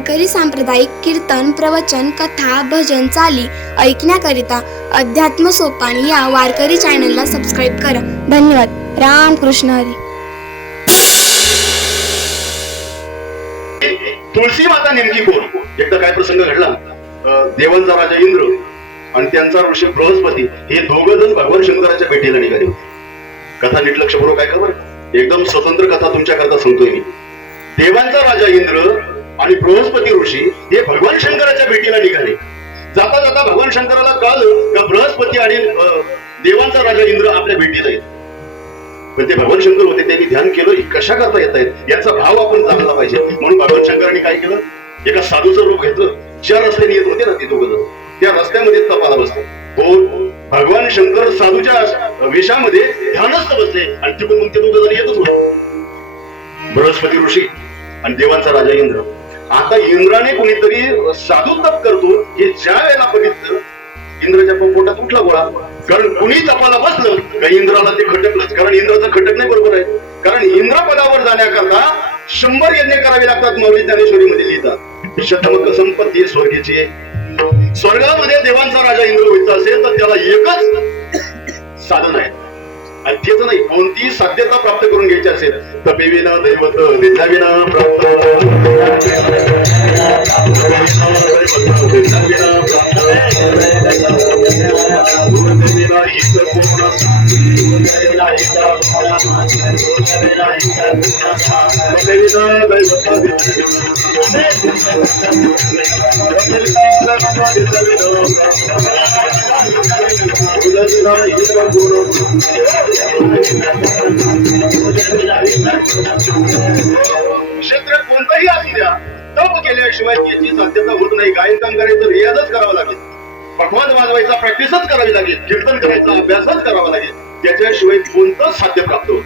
वारकरी सांप्रदायिक कीर्तन प्रवचन कथा भजन चाली ऐकण्याकरिता अध्यात्म सोपान या वारकरी चॅनलला सबस्क्राईब करा. धन्यवाद. राम कृष्ण हरी. तुळशी माता नेमकी कोण? एकदा काय प्रसंग घडला? देवांचा राजा इंद्र आणि त्यांचा ऋषी बृहस्पती हे दोघं जण भगवान शंकराच्या भेटीला निघाले होते. कथा नीट लक्षपूर्वक काय खबर एकदम स्वतंत्र कथा तुमच्याकरता सांगतोय मी. देवांचा राजा इंद्र आणि बृहस्पती ऋषी हे भगवान शंकराच्या भेटीला निघाले. जाता जाता भगवान शंकराला कळलं का बृहस्पती आणि देवांचा राजा इंद्र आपल्या भेटीला येत. पण ते भगवान शंकर होते त्यांनी ध्यान केलं कशा करता येत आहेत? याचा भाव आपण जाणला पाहिजे. म्हणून भगवान शंकरांनी काय केलं? एका साधूचं रूप घेतलं. ज्या रस्त्याने येत होते ना ते दोघं त्या रस्त्यामध्ये तपाला बसतो हो भगवान शंकर साधूच्या वेशामध्ये ध्यानस्थ बसले. आणि तिकडून मग ते दोघं जण येतच होते. बृहस्पती ऋषी आणि देवांचा राजा इंद्र. आता इंद्राने कोणीतरी साधू तप करतो हे ज्या वेळेला बघितलं इंद्राच्या पण पोटात उठला गोळा. कारण कुणी तपाला बसलं का इंद्राला ते खटकलंच. कारण इंद्राचं खटक नाही बरोबर आहे. कारण इंद्रपदावर जाण्याकरता शंभर यज्ञ करावे लागतात मौली ज्ञानेश्वरी मध्ये लिहितात. शतमक संपत्ती स्वर्गीची. आहे. स्वर्गामध्ये देवांचा राजा इंद्र व्हायचा असेल तर त्याला एकच साधन आहे. आणि तेच नाही कोणतीही साध्यता प्राप्त करून घ्यायची असेल तपेविना दैवत विद्याविना प्राप्त विना दैवत क्षेत्र कोणताही असू द्या. तप केल्याशिवाय त्याची साध्यता होत नाही. गायन काम करायचं रियाजच करावं लागेल. पकवान वाजवायचा प्रॅक्टिसच करावी लागेल. कीर्तन करायचा अभ्यासच करावा लागेल. त्याच्याशिवाय कोणतं साध्य प्राप्त होत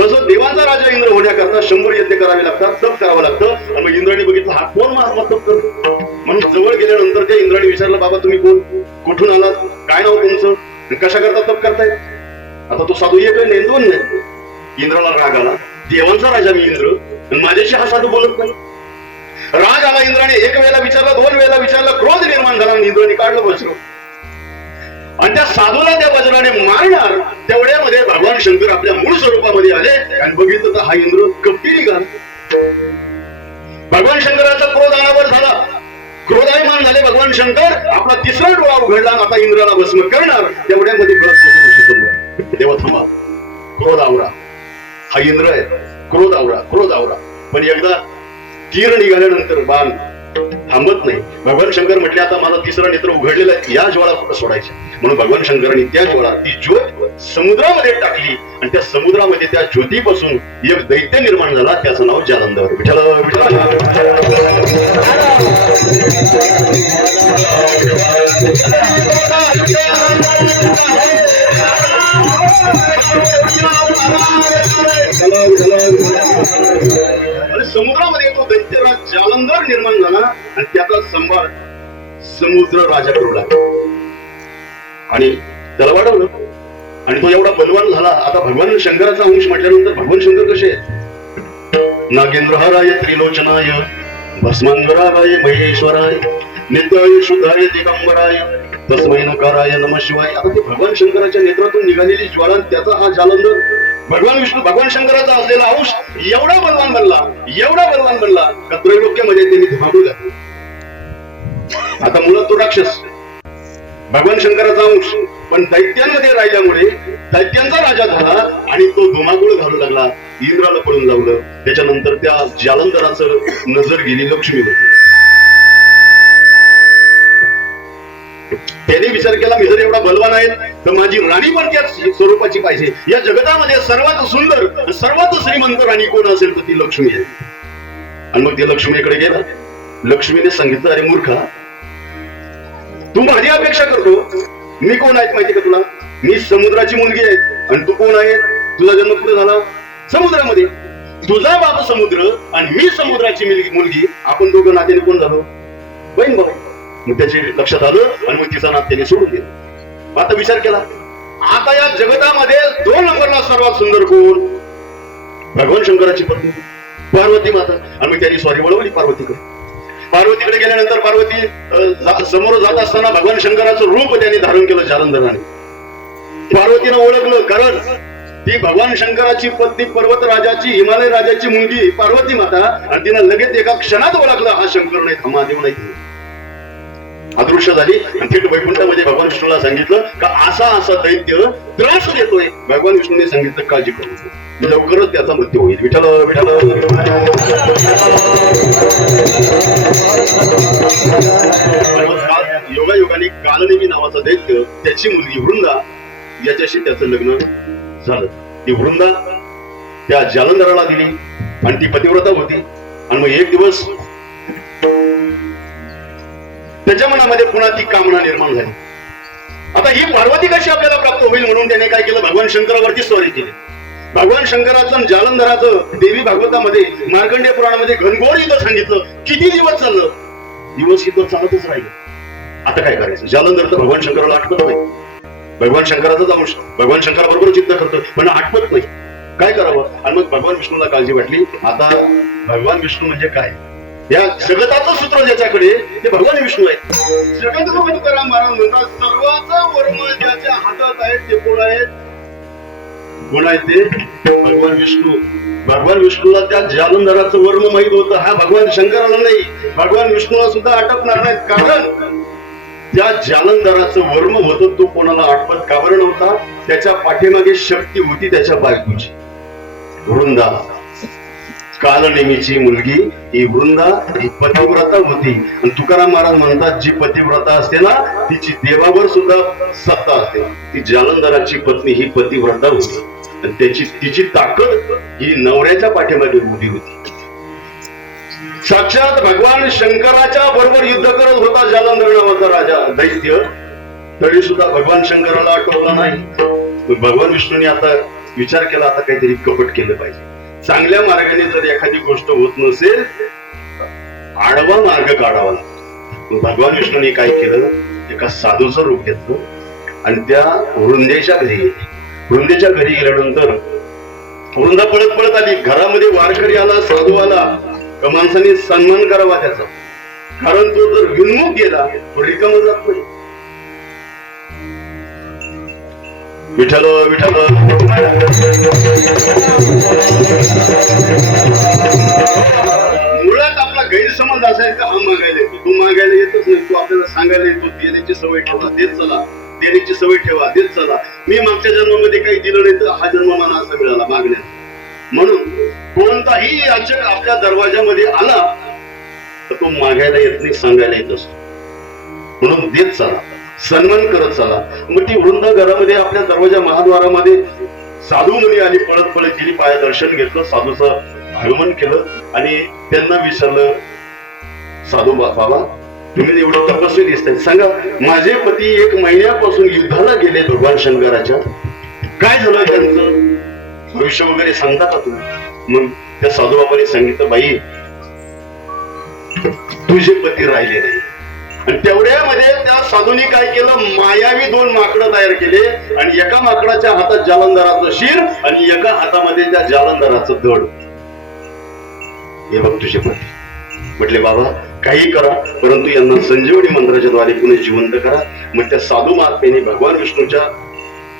तसं देवाचा राजा इंद्र होण्याकरता शंभर यज्ञ करावे लागतात तप करावं लागतं. आणि मग इंद्राने बघितलं हा कोण महात्मा तप करतो? म्हणून जवळ गेल्यानंतर त्या इंद्राने विचारलं बाबा तुम्ही कोण? कुठून आलात? काय नाव तुमचं? कशा करता तप करतायत? आता तो साधू एक नेंदून नाही इंद्राला राग आला. देवांचा राजा मी इंद्र. माझ्याशी हा साधू बोलत नाही. राग आला इंद्राने. एक वेळेला विचारला दोन वेळेला विचारला क्रोध निर्माण झाला आणि इंद्राने काढलं वज्र. आणि त्या साधूला त्या वज्राने मारणार तेवढ्यामध्ये भगवान शंकर आपल्या मूळ स्वरूपामध्ये आले आणि बघितलं तर हा इंद्र कपटी निघाला भगवान शंकराचा क्रोध अनावर झाला. क्रोधायमान झाले भगवान शंकर. आपला तिसरा डोळा उघडला आता इंद्राला भस्म करणार. तेवढ्यामध्ये समोर देवा थांबा. क्रोध आवरा. हा इंद्र आहे. क्रोध आवरा क्रोध आवरा. पण एकदा तीर निघाल्यानंतर बाण थांबत नाही. भगवान शंकर म्हटले आता मला तिसरा नेत्र उघडलेला या ज्वाळा कुठं सोडायच्या म्हणून भगवान शंकरांनी त्या ज्वाळा ती ज्योत समुद्रामध्ये टाकली. आणि त्या समुद्रामध्ये त्या ज्योतीपासून एक दैत्य निर्माण झाला. त्याचं नाव जालंधर. विठ्ठल. आणि समुद्रामध्ये तो दैत्यराज जालंधर निर्माण झाला आणि त्याचा संभार समुद्र राजा करू लागला आणि त्याला वाढवलं. आणि तो एवढा बलवान झाला. आता भगवान शंकराचा अंश म्हटल्यानंतर भगवान शंकर कसे आहेत? नागेंद्रहाराय त्रिलोचनाय भस्मांगराय महेश्वराय नित्याय शुद्धाय दिगंबराय नकाराय नम शिवाय. आता ते भगवान शंकराच्या नेत्रातून निघालेली त्याचा हा जालंधर भगवान विष्णू भगवान शंकराचा असलेला अंश एवढा बलवान बनला एवढा बलवान बनला का त्रैलोक्यामध्ये त्यांनी धुमाकूळ आता मुळात तो राक्षस भगवान शंकराचा अंश पण दैत्यांमध्ये राहिल्यामुळे दैत्यांचा राजा झाला आणि तो धुमाकूळ घालू लागला इंद्राला पळून लावलं. त्याच्यानंतर त्या जालंधराचं नजर गेली लक्ष्मी त्याने विचार केला मी जर एवढा बलवान आहे तर माझी राणी पण त्याच स्वरूपाची पाहिजे. या जगतामध्ये सर्वात सुंदर सर्वात श्रीमंत राणी कोण असेल तर ती लक्ष्मी आहे. आणि मग ते लक्ष्मीकडे गेला. लक्ष्मीने सांगितलं अरे मूर्खा तू माझी अपेक्षा करतो. मी कोण आहेत माहिती का तुला? मी समुद्राची मुलगी आहे. आणि तू कोण आहे? तुझा जन्म कुठे झाला? समुद्रामध्ये. तुझा बाबा समुद्र आणि मी समुद्राची मुलगी मुलगी. आपण दोघं नात्याने कोण झालो? बहीण भाऊ. मग त्याची लक्षात आलं आणि मग तिचा नात त्याने सोडून दिला. आता विचार केला. आता या जगतामध्ये दोन नंबरला सर्वात सुंदर कोण? भगवान शंकराची पत्नी पार्वती माता. आणि मग त्यांनी स्वारी वळवली पार्वतीकडे. पार्वतीकडे गेल्यानंतर पार्वती समोर जात असताना भगवान शंकराचं रूप त्यांनी धारण केलं जालंधराने पार्वतीनं ओळखलं कारण ती भगवान शंकराची पत्नी पर्वत राजाची हिमालय राजाची मुलगी पार्वती माता आणि तिनं लगेच एका क्षणात ओळखलं हा शंकर नाही हा महादेव नाही. अदृश्य झाली आणि थेट वैकुंठामध्ये भगवान विष्णूला सांगितलं का असा असा दैत्य त्रास देतोय. भगवान विष्णूने सांगितलं काळजी करू नको. लवकरच त्याचा मृत्यू होईल. विठ्ठल विठ्ठल. योगा योगाने कालदेवी नावाचा दैत्य त्याची मुलगी वृंदा याच्याशी त्याचं लग्न झालं. ती वृंदा त्या जालंधराला दिली आणि ती पतिव्रता होती. आणि मग एक दिवस त्याच्या मनामध्ये पुन्हा ती कामना निर्माण झाली. आता ही पार्वती कशी आपल्याला प्राप्त होईल म्हणून त्याने काय केलं? भगवान शंकरावरती स्वारी केली. भगवान शंकराचं जालंधराचं देवी भागवतामध्ये मार्कंडे पुराणामध्ये घनघोर युद्ध सांगितलं. किती दिवस चाललं? दिवस युद्ध चालतच राहिलं. आता काय करायचं? जालंधर तर भगवान शंकराला आठवत नाही. भगवान शंकराचाच अंश. भगवान शंकराबरोबर चित्त करतो पण आठवत नाही. काय करावं? आणि मग भगवान विष्णूला काळजी वाटली. आता भगवान विष्णू म्हणजे काय? या जगताचं सूत्र ज्याच्याकडे ते भगवान विष्णू आहेत. जगत तुकाराम महाराज म्हणतात सर्वाचा वर्म ज्याच्या हातात आहे ते कोण आहेत? कोण आहे ते? भगवान विष्णू. भगवान विष्णूला त्या जालंधराचं वर्म माहीत होतं. हा भगवान शंकराला नाही. भगवान विष्णूला सुद्धा आटपणार नाहीत. कारण त्या जालंधराचं वर्म होतं तो कोणाला आठवत का बरं नव्हता? त्याच्या पाठीमागे शक्ती होती त्याच्या बायकोची. वृंदा कालनेमीची मुलगी ही वृंदा ही पतिव्रता होती. आणि तुकाराम महाराज म्हणतात जी पतिव्रता असते ना तिची देवावर सुद्धा सत्ता असते. ती जालंधराची पत्नी ही पतिव्रता होती. आणि त्याची तिची ताकद ही नवऱ्याच्या पाठीमागे उभी होती. साक्षात भगवान शंकराच्या बरोबर युद्ध करत होता जालंधर नावाचा राजा. दैत्य तरी सुद्धा भगवान शंकराला आठवला नाही. भगवान विष्णूने आता विचार केला आता काहीतरी कपट केलं पाहिजे. चांगल्या मार्गाने जर एखादी गोष्ट होत नसेल आडवा मार्ग काढावा लागतो. भगवान विष्णूने काय केलं? एका साधूचं रूप घेतलं आणि त्या वृंदेच्या घरी गेले. वृंदेच्या घरी गेल्यानंतर वृंदा पळत पळत आली. घरामध्ये वारकरी आला साधू आला माणसाने सन्मान करावा त्याचा. कारण तो जर विन्मुख गेला तो रिकामा जात नाही. विठ्ठल विठ्ठल. मुळात आपला गैरसमज असायचा हा मागायला येतो. तू मागायला येतच नाही. तू आपल्याला सांगायला येतो देण्याची सवय ठेवा देत चला. देण्याची सवय ठेवा देत चला. मी मागच्या जन्मामध्ये काही दिलं नाही तर हा जन्म मला असा मिळाला मागण्यात म्हणून कोणताही याचक आपल्या दरवाजामध्ये आला तर तो मागायला येत नाही सांगायला येत असतो. म्हणून देत चला. सन्मान करत चला. मग ती वृंद घरामध्ये आपल्या दरवाजा महाद्वारामध्ये साधू मुली आली पळत पळत गेली पाया दर्शन घेतलं साधूचं आगमन केलं आणि त्यांना विचारलं साधू बाबा तुम्ही एवढं तपस्वी दिसताय सांगा माझे पती एक महिन्यापासून युद्धाला गेले भगवान शंकराच्या. काय झालं त्यांचं? भविष्य वगैरे सांगता का तुम्ही? मग त्या साधू बाबाने सांगितलं बाई तुझे पती राहिले नाही आणि तेवढ्यामध्ये त्या साधूंनी काय केलं? मायावी दोन माकडं तयार केले आणि एका माकडाच्या हातात जालंधराचं शिर आणि एका हातामध्ये त्या जालंधराचं दड. हे बघ तुझे पती. म्हटले बाबा काही करा परंतु यांना संजीवनी मंत्राच्या द्वारे पुणे जिवंत करा. मग त्या साधू महात्म्याने भगवान विष्णूच्या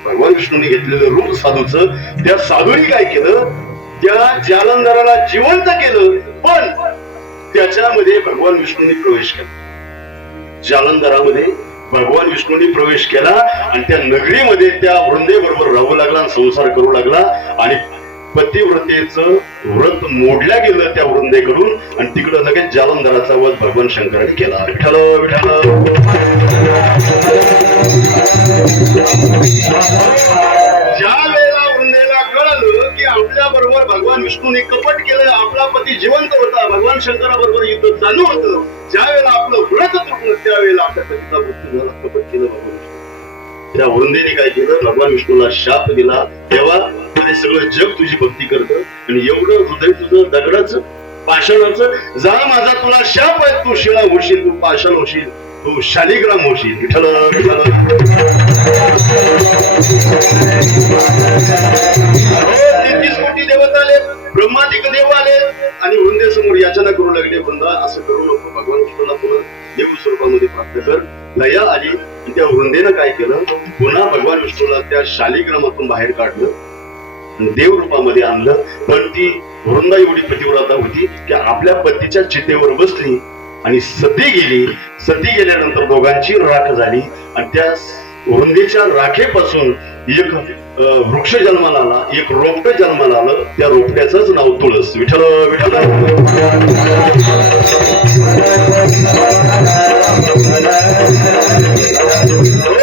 भगवान विष्णूने घेतलेलं रूप साधूचं त्या साधूने काय केलं? त्या जालंधराला जिवंत केलं. पण त्याच्यामध्ये भगवान विष्णूने प्रवेश केला. जालंधरामध्ये भगवान विष्णूंनी प्रवेश केला आणि त्या नगरीमध्ये त्या वृंदेबरोबर राहू लागला आणि संसार करू लागला. आणि पतिव्रतेचं व्रत मोडल्या गेलं त्या वृंदेकडून आणि तिकडं लगेच जालंधराचा वध भगवान शंकराने केला. विठ्ठल विठ्ठल. ज्या वेळेला वृंदेला कळलं की आपल्या बरोबर भगवान विष्णूने कपट केलं आपला पती जिवंत होता भगवान शंकराबरोबर युद्ध चालू होतं ज्या वेळेला आपलं व्रत तुटलं त्यावेळेला आपल्या पतीचा मृत्यू झाला कपट केलं भगवान विष्णू त्या वृंदेने काय केलं? भगवान विष्णूला शाप दिला. तेव्हा हे सगळं जग तुझी भक्ती करतं आणि एवढं हृदय तुझं दगडाचं पाषाणाचं जा माझा तुला शाप आहे तू शिळा होशील तू पाषाण होशील तू शालिग्राम होशील. विठ्ठल विठ्ठल. तेहतीस कोटी देवत आले ब्रह्मादिक देव आले आणि वृंदे समोर याचना करू लागले वृंदा असं करू नको. भगवान विष्णूला पुन्हा देव स्वरूपामध्ये प्राप्त कर. लया आली. आणि त्या वृंदेनं काय केलं? पुन्हा भगवान विष्णूला त्या शालिग्रामातून बाहेर काढलं देव रूपामध्ये आणलं. पण ती वृंदा एवढी पतिव्रता होती की आपल्या पतीच्या चितेवर बसली आणि सती गेली. सती गेल्यानंतर दोघांची राख झाली आणि त्या वृंदेच्या राखेपासून एक वृक्ष जन्माला आला एक रोपट जन्माला आलं त्या रोपट्याचंच नाव तुळस. विठ्ठल विठ्ठल. हो,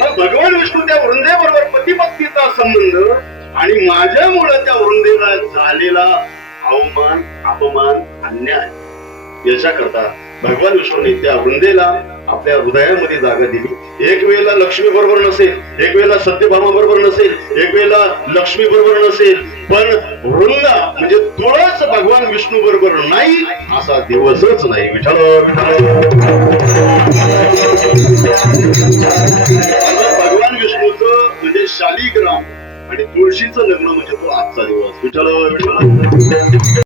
मग भगवान विष्णू त्या वृंदेबरोबर पती संबंध आणि माझ्यामुळं त्या वृंदेला झालेला अवमान अपमान अन्याय याच्याकरता भगवान विष्णूने त्या वृंदेला आपल्या हृदयामध्ये जागा दिली. एक वेळेला लक्ष्मी बरोबर नसेल एक वेळेला सत्यभामा बरोबर नसेल एक वेळेला लक्ष्मी बरोबर नसेल पण वृंदा म्हणजे तुळस भगवान विष्णू बरोबर नाही असा दिवसच नाही. विठाल भगवान विष्णूच म्हणजे शालिग्राम आणि तुळशीचं लग्न म्हणजे तो आजचा दिवस. विठाल विठाल